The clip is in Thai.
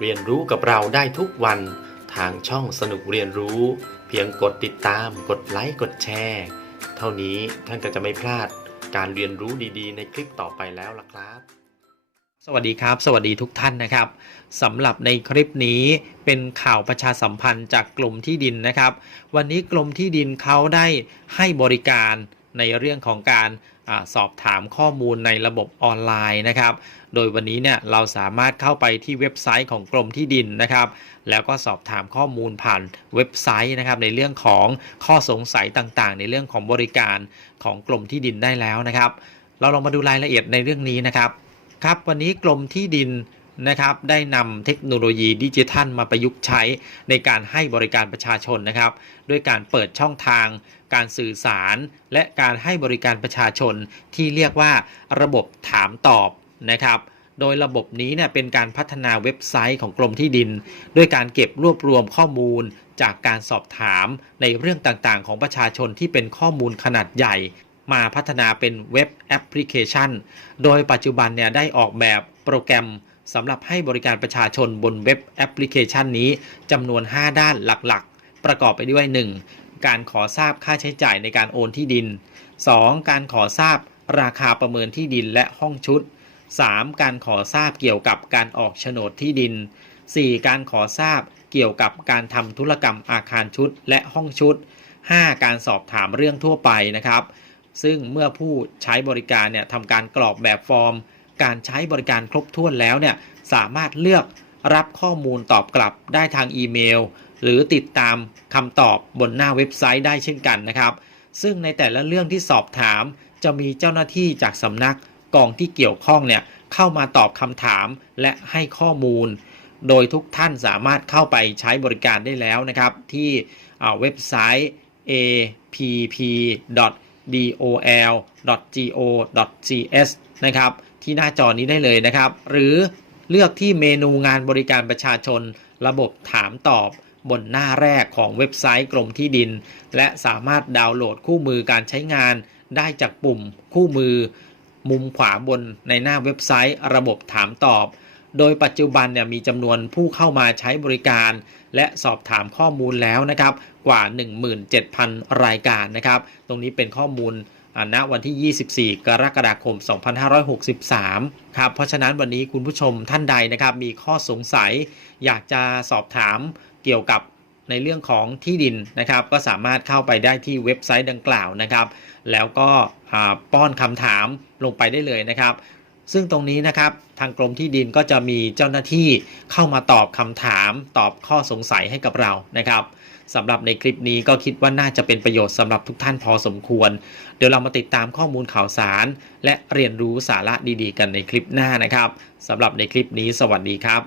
เรียนรู้กับเราได้ทุกวันทางช่องสนุกเรียนรู้ เพียงกดติดตาม กดไลค์กดแชร์ เท่านี้ท่านก็จะไม่พลาดการเรียนรู้ดีๆ ในคลิปต่อไปแล้วล่ะครับ สวัสดีครับ สวัสดีทุกท่านนะครับสำหรับในคลิปนี้เป็นข่าวประชาสัมพันธ์จากกรมที่ดินนะครับ วันนี้กรมที่ดินเขาได้ให้บริการในเรื่องของการ อสอบถามข้อมูลในระบบออนไลน์นะครับ โดยวันนี้เนี่ยเราสามารถเข้าไปที่เว็บไซต์ของกรมที่ดินนะครับ แล้วก็สอบถามข้อมูลผ่านเว็บไซต์นะครับ ในเรื่องของข้อสงสัยต่างๆ ในเรื่องของบริการของกรมที่ดินได้แล้วนะครับ เราลองมาดูรายละเอียดในเรื่องนี้นะครับ ครับวันนี้กรมที่ดิน นะครับได้นำเทคโนโลยีดิจิทัลมาประยุกต์ใช้ในการให้บริการประชาชนนะครับ ด้วยการเปิดช่องทาง การสื่อสาร และการให้บริการประชาชนที่เรียกว่าระบบถามตอบนะครับ โดยระบบนี้เนี่ยเป็นการพัฒนาเว็บไซต์ของกรมที่ดิน ด้วยการเก็บรวบรวมข้อมูลจากการสอบถามในเรื่องต่างๆ ของประชาชนที่เป็นข้อมูลขนาดใหญ่มาพัฒนาเป็นเว็บแอปพลิเคชัน โดยปัจจุบันเนี่ยได้ออกแบบโปรแกรม สำหรับให้บริการประชาชนบนเว็บแอปพลิเคชันนี้จำนวน 5 ด้านหลักๆ ประกอบไปด้วย 1. การขอทราบค่าใช้จ่ายในการโอนที่ดิน 2. การขอทราบราคาประเมินที่ดินและห้องชุด 3. การขอทราบเกี่ยวกับการออกโฉนดที่ดิน 4. การขอทราบเกี่ยวกับการทำธุรกรรมอาคารชุดและห้องชุด 5. การสอบถามเรื่องทั่วไปนะครับ ซึ่งเมื่อผู้ใช้บริการเนี่ยทำการกรอกแบบฟอร์ม การใช้บริการครบถ้วนแล้วเนี่ยสามารถเลือกรับข้อมูลตอบกลับได้ทางอีเมล หรือติดตามคำตอบบนหน้าเว็บไซต์ได้เช่นกันนะครับ ซึ่งในแต่ละเรื่องที่สอบถาม จะมีเจ้าหน้าที่จากสำนักกองที่เกี่ยวข้องเนี่ยเข้ามาตอบคำถามและให้ข้อมูล โดยทุกท่านสามารถเข้าไปใช้บริการได้แล้วนะครับ ที่เว็บไซต์ app.dol.go.cs นะครับ ที่หน้าจอนี้ได้เลยนะครับ หรือเลือกที่เมนูงานบริการประชาชน ระบบถามตอบบนหน้าแรกของเว็บไซต์กรมที่ดิน และสามารถดาวน์โหลดคู่มือการใช้งานได้จากปุ่มคู่มือ มุมขวาบนในหน้าเว็บไซต์ ระบบถามตอบ โดยปัจจุบันเนี่ยมีจำนวนผู้เข้ามาใช้บริการ และสอบถามข้อมูลแล้วนะครับ กว่า 17,000 รายการนะครับ ตรงนี้เป็นข้อมูล ณวันที่ 24 กรกฎาคม 2563 ครับ เพราะฉะนั้นวันนี้คุณผู้ชมท่านใดนะครับ มีข้อสงสัยอยากจะสอบถามเกี่ยวกับในเรื่องของที่ดินนะครับ ก็สามารถเข้าไปได้ที่เว็บไซต์ดังกล่าวนะครับ แล้วก็ป้อนคำถามลงไปได้เลยนะครับ ซึ่งตรงนี้นะครับทางกรมที่ดินก็จะมีเจ้าหน้าที่เข้ามาตอบคำถาม ตอบข้อสงสัยให้กับเรานะครับสำหรับในคลิปนี้ก็คิดว่าน่าจะเป็นประโยชน์สำหรับทุกท่านพอสมควร เดี๋ยวเรามาติดตามข้อมูลข่าวสาร และเรียนรู้สาระดีๆ กันในคลิปหน้านะครับสำหรับในคลิปนี้สวัสดีครับ